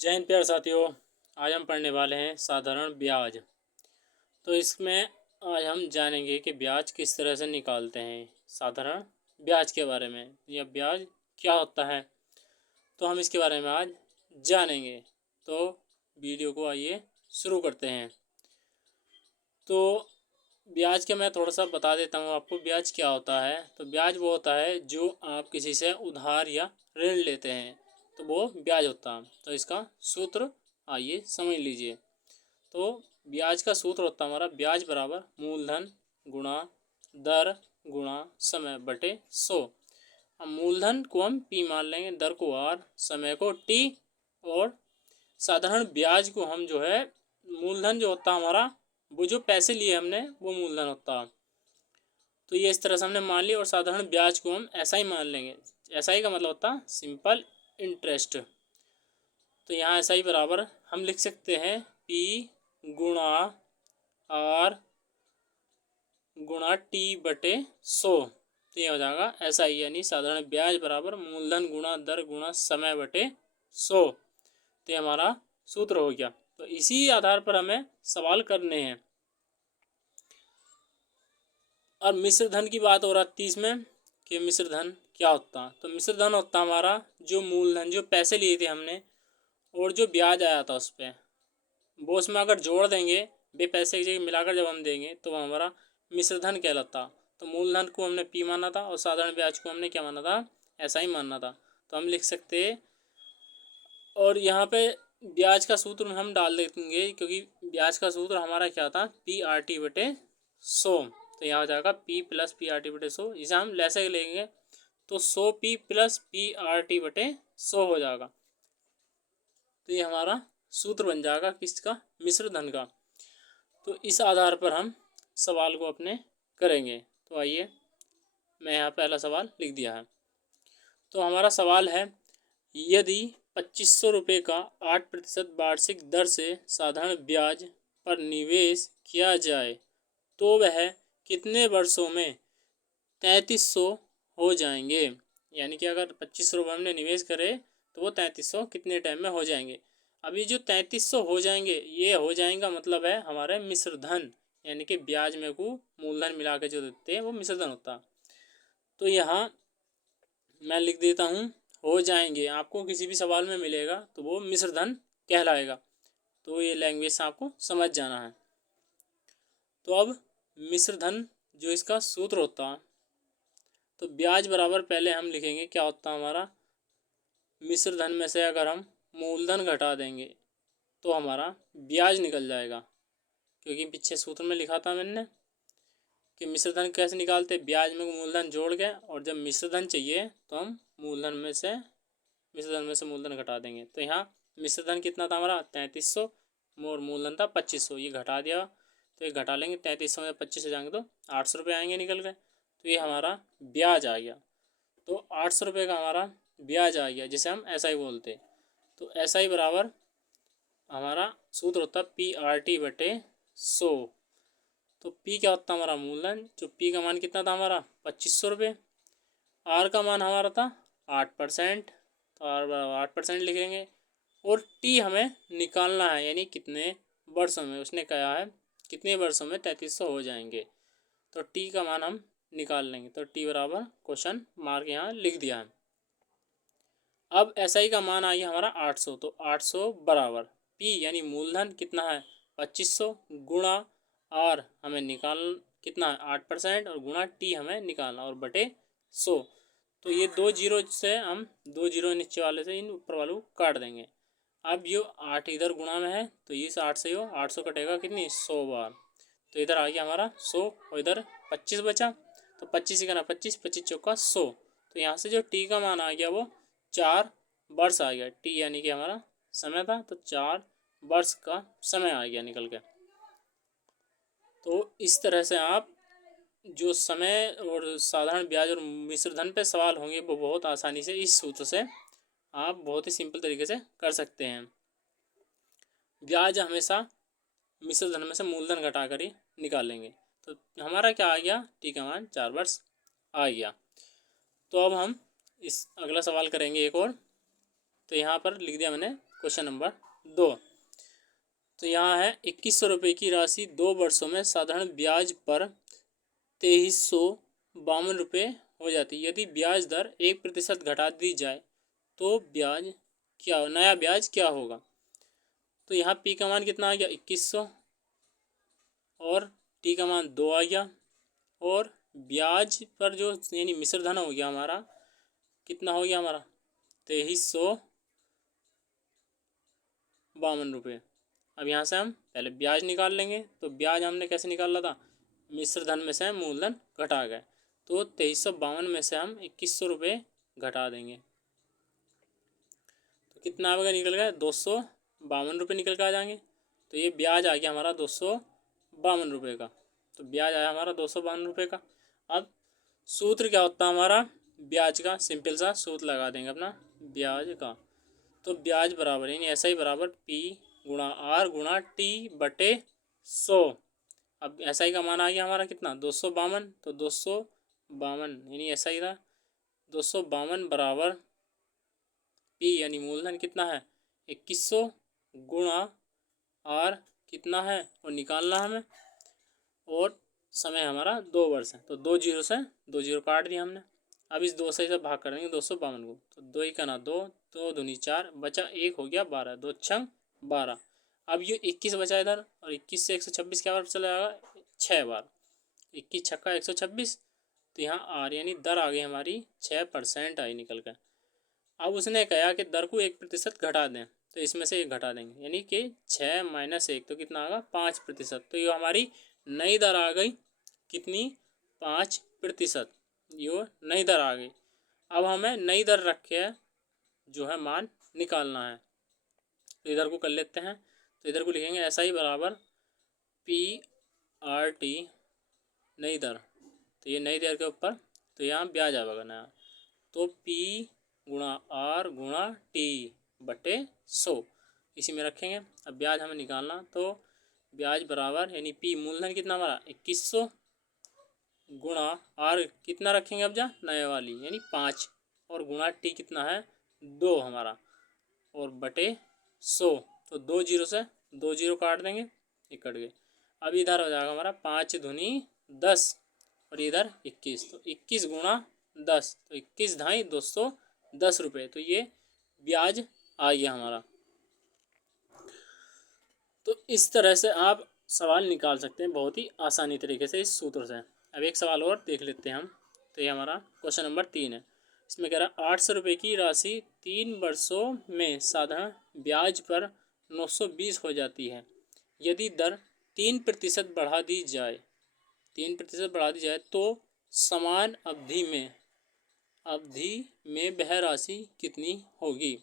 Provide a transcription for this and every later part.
जय हिंद प्यारे साथियों। आज हम पढ़ने वाले हैं साधारण ब्याज। तो इसमें आज हम जानेंगे कि ब्याज किस तरह से निकालते हैं। साधारण ब्याज के बारे में या ब्याज क्या होता है तो हम इसके बारे में आज जानेंगे। तो वीडियो को आइए शुरू करते हैं। तो ब्याज के मैं थोड़ा सा बता देता हूँ आपको ब्याज क्या होता है। तो ब्याज वो होता है जो आप किसी से उधार या ऋण लेते हैं तो वो ब्याज होता है। तो इसका सूत्र आइए समझ लीजिए। तो ब्याज का सूत्र होता है हमारा ब्याज बराबर मूलधन गुणा दर गुणा समय बटे 100। अब मूलधन को हम पी मान लेंगे, दर को आर, समय को टी और साधारण ब्याज को हम जो है मूलधन जो होता है हमारा वो जो पैसे लिए हमने वो मूलधन होता है। तो ये इस तरह से हमने मान लिया और साधारण ब्याज को हम ऐसा ही मान लेंगे। ऐसा ही का मतलब होता है सिंपल इंटरेस्ट। तो यहाँ ऐसा ही बराबर हम लिख सकते हैं पी गुणा आर गुणा टी बटे 100। तो ये हो जाएगा ऐसा ही, यानी साधारण ब्याज बराबर मूलधन गुणा दर गुणा समय बटे 100। तो हमारा सूत्र हो गया। तो इसी आधार पर हमें सवाल करने हैं। और मिश्र धन की बात हो रही थी इसमें कि मिश्र धन क्या होता है। तो मिश्र धन होता हमारा जो मूलधन जो पैसे लिए थे हमने और जो ब्याज आया था उस पर वो उसमें अगर जोड़ देंगे, वे पैसे की जगह मिलाकर जब हम देंगे तो वह हमारा मिश्र धन कहलाता। तो मूलधन को हमने पी माना था और साधारण ब्याज को हमने क्या माना था, ऐसा ही मानना था। तो हम लिख सकते हैं और यहाँ पे ब्याज का सूत्र हम डाल देंगे क्योंकि ब्याज का सूत्र हमारा क्या था पी आर टी बटे 100। तो यहाँ हो जाएगा P plus P R T बटे 100। इसे हम लैसे लेंगे तो 100 P plus P R T बटे 100 हो जाएगा। तो ये हमारा सूत्र बन जाएगा किसका, मिश्र धन का। तो इस आधार पर हम सवाल को अपने करेंगे। तो आइए मैं यहाँ पहला सवाल लिख दिया है। तो हमारा सवाल है यदि 2500 रुपये का 8% वार्षिक दर से साधारण ब्याज पर निवेश किया जाए तो वह कितने वर्षों में 3300 हो जाएंगे। यानी कि अगर 2500 रुपये हमने निवेश करे तो वो 3300 कितने टाइम में हो जाएंगे। अभी जो 3300 हो जाएंगे ये हो जाएगा मतलब है हमारे मिश्र धन, यानी कि ब्याज में को मूलधन मिला के जो देते हैं वो मिश्र धन होता। तो यहाँ मैं लिख देता हूँ हो जाएंगे, आपको किसी भी सवाल में मिलेगा तो वो मिश्र धन कहलाएगा। तो ये लैंग्वेज से आपको समझ जाना है। तो अब मिश्र धन जो इसका सूत्र होता है तो ब्याज बराबर पहले हम लिखेंगे क्या होता है हमारा मिश्र धन में से अगर हम मूलधन घटा देंगे तो हमारा ब्याज निकल जाएगा। क्योंकि पीछे सूत्र में लिखा था मैंने कि मिश्र धन कैसे निकालते, ब्याज में मूलधन जोड़ के और जब मिश्र धन चाहिए तो हम मिश्र धन में से मूलधन घटा देंगे। तो यहाँ मिश्र धन कितना था हमारा 3300 और मूलधन था 2500, ये घटा दिया तो ये घटा लेंगे 3300 में 25 हो जाएंगे तो 800 रुपये आएंगे निकल गए। तो ये हमारा ब्याज आ गया। तो 800 रुपये का हमारा ब्याज आ गया जिसे हम ऐसा ही बोलते। तो ऐसा ही बराबर हमारा सूत्र होता पी आर टी बटे 100। तो पी क्या होता हमारा मूलधन, जो पी का मान कितना था हमारा 2500 रुपये, आर का मान हमारा था 8%। तो आर बराबर 8% लिख लेंगे और टी हमें निकालना है यानी कितने वर्षों में, उसने कहा है कितने वर्षों में 3300 हो जाएंगे। तो टी का मान हम निकाल लेंगे। तो टी बराबर क्वेश्चन मार्क यहाँ लिख दिया है। अब एसआई का मान आ गया हमारा 800। तो 800 बराबर पी यानी मूलधन कितना है 2500 गुणा आर हमें निकाल कितना है 8% और गुणा टी हमें निकालना और बटे 100। तो ये 2 जीरो से हम 2 जीरो नीचे वाले से इन ऊपर वालों को काट देंगे। अब ये 8 इधर गुणा में है तो इस 8 से हो 800 कटेगा कितनी 100 बार। तो इधर आ गया हमारा 100 और इधर 25 बचा। तो 25 का ना 25 25 चौका 100। तो यहाँ से जो टी का मान आ गया वो 4 वर्ष आ गया। टी यानी कि हमारा समय था तो 4 वर्ष का समय आ गया निकल के। तो इस तरह से आप जो समय और साधारण ब्याज और मिश्र धन पे सवाल होंगे वो बहुत आसानी से इस सूत्र से आप बहुत ही सिंपल तरीके से कर सकते हैं। ब्याज हमेशा मिश्र धन में से मूलधन घटा कर ही निकालेंगे। तो हमारा क्या आ गया टी का मान 4 वर्ष आ गया। तो अब हम इस अगला सवाल करेंगे एक और। तो यहाँ पर लिख दिया मैंने क्वेश्चन नंबर 2। तो यहाँ है 2100 रुपये की राशि 2 वर्षों में साधारण ब्याज पर 2352 रुपये हो जाती है। यदि ब्याज दर 1% घटा दी जाए तो ब्याज क्या, नया ब्याज क्या होगा। तो यहाँ पी का मान कितना आ गया 2100 और टी का मान 2 आ गया, और ब्याज पर जो यानी मिश्र धन हो गया हमारा, कितना हो गया हमारा 2352 रुपये। अब यहाँ से हम पहले ब्याज निकाल लेंगे। तो ब्याज हमने कैसे निकाला था, मिश्र धन में से हम मूलधन घटा गए। तो 2352 में से हम 2100 रुपये घटा देंगे तो कितना आएगा, निकल गया 252 रुपये निकल के आ जाएंगे। तो ये ब्याज आ गया हमारा 252 रुपये का। तो ब्याज आया हमारा 252 रुपये का। अब सूत्र क्या होता है हमारा ब्याज का, सिंपल सा सूत्र लगा देंगे अपना ब्याज का। तो ब्याज बराबर यानी ऐसा ही बराबर पी गुणा आर गुणा टी बटे 100। अब ऐसा ही का मान आ गया हमारा कितना 252। तो 252 यानी ऐसा ही था 252 बराबर पी यानी मूलधन कितना है 2100 गुणा आर कितना है और निकालना हमें, और समय हमारा 2 वर्ष है। तो 2 जीरो से 2 जीरो काट दिया हमने। अब इस 2 से इसे भाग कर देंगे 252 को। तो 2 ही का ना 2, 2 दूनी 4, बचा 1 हो गया 12, 2 छंग 12। अब ये 21 बचा इधर, और 21 से 126 क्या बार चला जाएगा 6 बार, 21 छक्का 126। तो यहाँ आर यानी दर आ गई हमारी 6% आई निकल कर। अब उसने कहा कि दर को 1% घटा दें, तो इसमें से 1 घटा देंगे यानी कि 6 माइनस 1 तो कितना आएगा 5%। तो ये हमारी नई दर आ गई कितनी 5%। ये नई दर आ गई। अब हमें नई दर रख के जो है मान निकालना है। तो इधर को कर लेते हैं। तो इधर को लिखेंगे ऐसा ही बराबर पी आर टी नई दर। तो ये नई दर के ऊपर तो यहाँ ब्याज आएगा नया। तो पी गुणा आर गुणा टी बटे 100 इसी में रखेंगे। अब ब्याज हमें निकालना, तो ब्याज बराबर यानी पी मूलधन कितना हमारा 2100 गुणा आर कितना रखेंगे अब जा नए वाली यानी 5, और गुणा टी कितना है 2 हमारा, और बटे 100। तो 2 जीरो से 2 जीरो काट देंगे, ये कट गए। अब इधर हो जाएगा हमारा 5 दूनी 10 और इधर 21। तो 21 गुणा 10 तो 21 ढाई 210 रुपये। तो ये ब्याज आ गया हमारा। तो इस तरह से आप सवाल निकाल सकते हैं बहुत ही आसानी तरीके से इस सूत्र से। अब एक सवाल और देख लेते हैं हम। तो ये हमारा क्वेश्चन नंबर 3 है। इसमें कह रहा है 800 रुपये की राशि 3 वर्षों में साधारण ब्याज पर 920 हो जाती है। यदि दर 3% बढ़ा दी जाए 3% बढ़ा दी जाए तो समान अवधि में वह राशि कितनी होगी।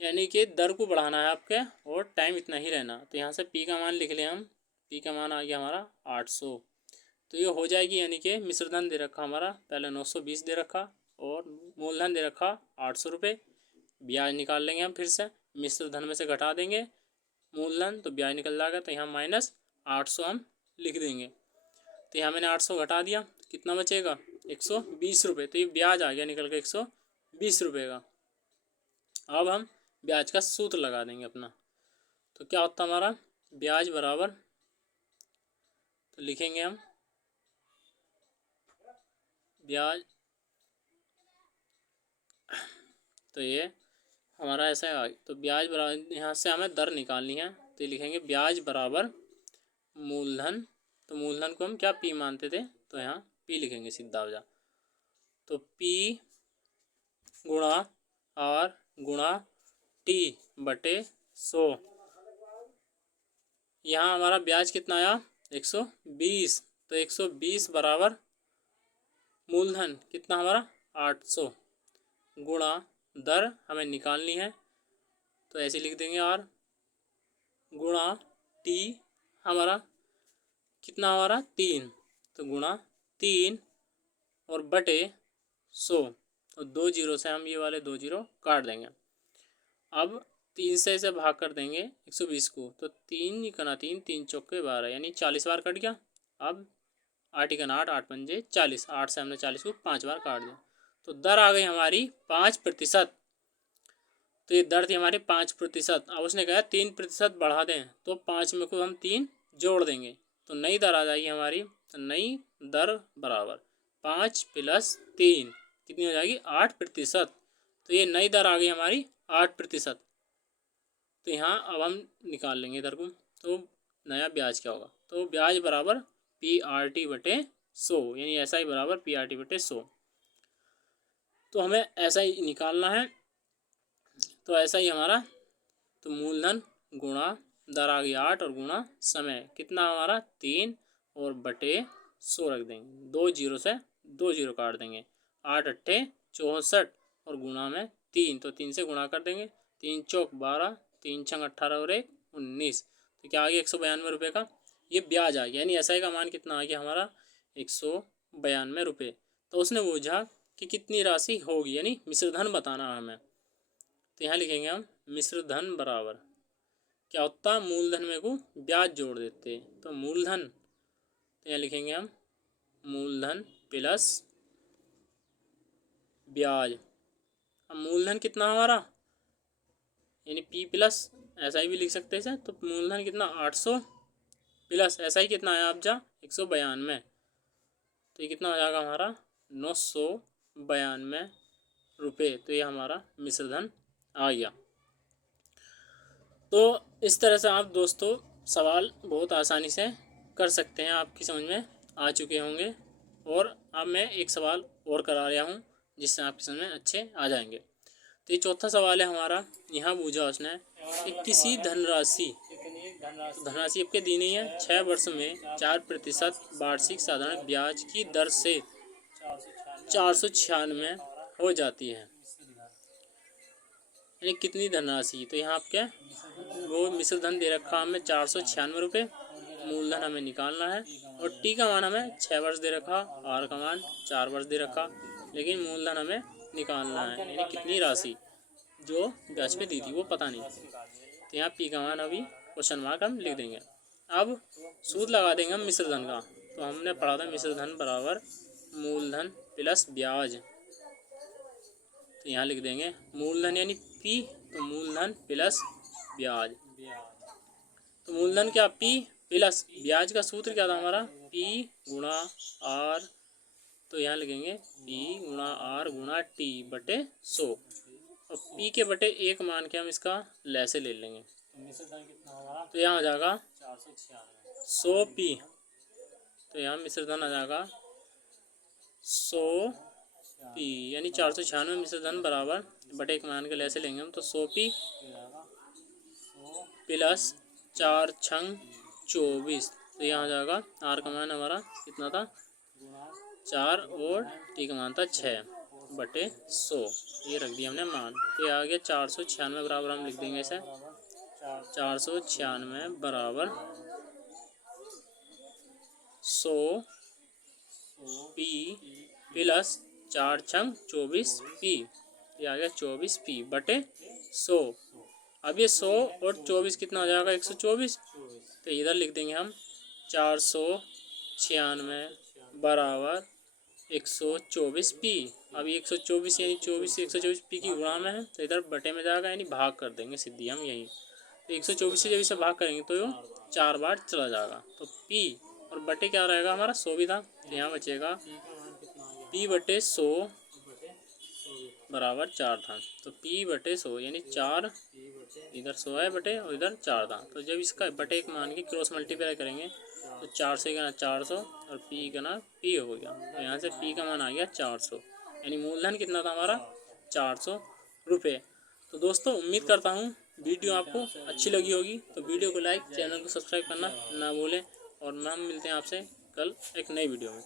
यानी कि दर को बढ़ाना है आपके और टाइम इतना ही रहना। तो यहाँ से पी का मान लिख लें हम। पी का मान आ गया हमारा 800। तो ये हो जाएगी यानी कि मिश्रधन दे रखा हमारा पहले 920 दे रखा और मूलधन दे रखा 800 रुपये। ब्याज निकाल लेंगे हम फिर से, मिश्रधन में से घटा देंगे मूलधन तो ब्याज निकल जाएगा। तो यहाँ माइनस 800 हम लिख देंगे। तो यहाँ मैंने 800 घटा दिया, कितना बचेगा 120 रुपये। तो ये ब्याज आ गया निकल के 120 रुपये का। अब हम ब्याज का सूत्र लगा देंगे अपना। तो क्या होता हमारा ब्याज बराबर, तो लिखेंगे हम ब्याज, तो ये हमारा ऐसा है। तो ब्याज बराबर यहाँ से हमें दर निकालनी है। तो लिखेंगे ब्याज बराबर मूलधन। तो मूलधन को हम क्या पी मानते थे, तो यहाँ पी लिखेंगे सीधा हो जा। तो पी गुणा आर गुणा टी बटे 100। यहाँ हमारा ब्याज कितना आया 120। तो 120 बराबर मूलधन कितना हमारा 800 गुणा दर हमें निकालनी है। तो ऐसे लिख देंगे आर गुणा टी हमारा कितना हमारा 3। तो गुणा 3 और बटे 100। तो 2 जीरो से हम ये वाले 2 जीरो काट देंगे। अब 3 से इसे भाग कर देंगे 120 को। तो 3 कना 3, 3 चौके 12 यानी 40 बार कट गया। अब 8 कना 8, 8 पंजे 40, 8 से हमने 40 को 5 बार काट दिया। तो दर आ गई हमारी 5%। तो ये दर थी हमारी 5%। अब उसने कहा 3% बढ़ा दें, तो 5 में को हम 3 जोड़ देंगे तो नई दर आ जाएगी हमारी। तो नई दर बराबर 5 + 3 कितनी हो जाएगी 8%। तो ये नई दर आ गई हमारी 8%। तो यहाँ अब हम निकाल लेंगे इधर को। तो नया ब्याज क्या होगा, तो ब्याज बराबर PRT/100, यानी SI बराबर PRT/100। तो हमें ऐसा ही निकालना है। तो ऐसा ही हमारा, तो मूलधन गुणा दर आ गई 8 और गुणा समय कितना हमारा 3 और बटे 100 रख देंगे। 2 जीरो से 2 जीरो काट देंगे। 8 अट्ठे 64 और गुणा में 3, तो 3 से गुणा कर देंगे। 3 चौक 12, 3 छंग 18 और 1 19। तो क्या आ गया 192 रुपये का ये ब्याज आ गया। यानी SI का मान कितना आ गया हमारा 192 रुपये। तो उसने पूछा कि कितनी राशि होगी, यानी मिश्रधन बताना हमें। तो यहाँ लिखेंगे हम मिश्रधन बराबर क्या होता, मूलधन में को ब्याज जोड़ देते। तो मूलधन, तो यहाँ लिखेंगे हम मूलधन प्लस ब्याज। अब मूलधन कितना हमारा, यानी P प्लस SI भी लिख सकते हैं इसे। तो मूलधन कितना 800 प्लस SI कितना है आप जा 192। तो ये कितना हो जाएगा हमारा 992 रुपये। तो ये हमारा मिश्रधन आ गया। तो इस तरह से आप दोस्तों सवाल बहुत आसानी से कर सकते हैं, आपकी समझ में आ चुके होंगे। और अब मैं एक सवाल और करा रहा हूँ जिससे आपकी समझ में अच्छे आ जाएंगे। तो ये चौथा सवाल है हमारा। यहाँ पूछा उसने कि किसी धनराशि आपके दी नहीं है 6 वर्ष में 4% वार्षिक साधारण ब्याज की दर से 496 हो जाती है, यानी कितनी धनराशि। तो यहाँ आपके वो मिश्रधन दे रखा हमें 496 रुपये। मूलधन हमें निकालना है और T का मान हमें 6 वर्ष दे रखा, R का मान 4 वर्ष दे रखा, लेकिन मूलधन हमें निकालना है, यानी कितनी राशि जो ब्याज पे दी थी वो पता नहीं। तो यहाँ P का मान अभी क्वेश्चन मार्क हम लिख देंगे। अब सूत्र लगा देंगे हम मिश्रधन का। तो हमने पढ़ा था मिश्रधन बराबर मूलधन प्लस ब्याज। तो यहाँ लिख देंगे मूलधन यानी P, तो मूलधन प्लस ब्याज। तो मूलधन क्या P प्लस ब्याज का सूत्र क्या था हमारा P गुणा R। तो यहाँ लिखेंगे P गुणा R गुणा T बटे 100। और P के बटे 1 मान के हम इसका लैसे ले लेंगे। तो यहाँ आ जाएगा 100P। तो यहाँ मिश्रधन आ जाएगा 100P, यानी 496 मिश्रधन बराबर बटे 1 मान के लैसे लेंगे हम। तो 100P प्लस 4 छंग 24। तो यहाँ आ जाएगा R का मान हमारा कितना था 4 और T का मान था 6 बटे 100। ये रख दिया हमने मान। तो ये आ गया 496 बराबर हम लिख देंगे इसे 496 बराबर 100P प्लस 4 छंग 24P। ये आ गया 24P बटे 100। अब ये 100 और 24 कितना हो जाएगा 124। तो इधर लिख देंगे हम 496 बराबर 124P। अब 124 यानी 24 124P की गुणा में है, तो इधर बटे में जाएगा, यानी भाग कर देंगे सीधी हम यहीं। तो 124 से जब इसे भाग करेंगे तो 4 बार चला जाएगा। तो P और बटे क्या रहेगा हमारा 100 भी था, तो यहाँ बचेगा P बटे 100 बराबर 4 था। तो P बटे 100 यानी 4, इधर 100 है बटे और इधर 4 था। तो जब इसका बटे 1 मान के क्रॉस मल्टीप्लाई करेंगे तो 4 से गना 400 और P गना P हो गया। तो यहाँ से P का मान आ गया 400, यानी मूलधन कितना था हमारा 400 रुपये। तो दोस्तों उम्मीद करता हूँ वीडियो आपको अच्छी लगी होगी। तो वीडियो को लाइक, चैनल को सब्सक्राइब करना ना भूलें। और हम मिलते हैं आपसे कल एक नई वीडियो में।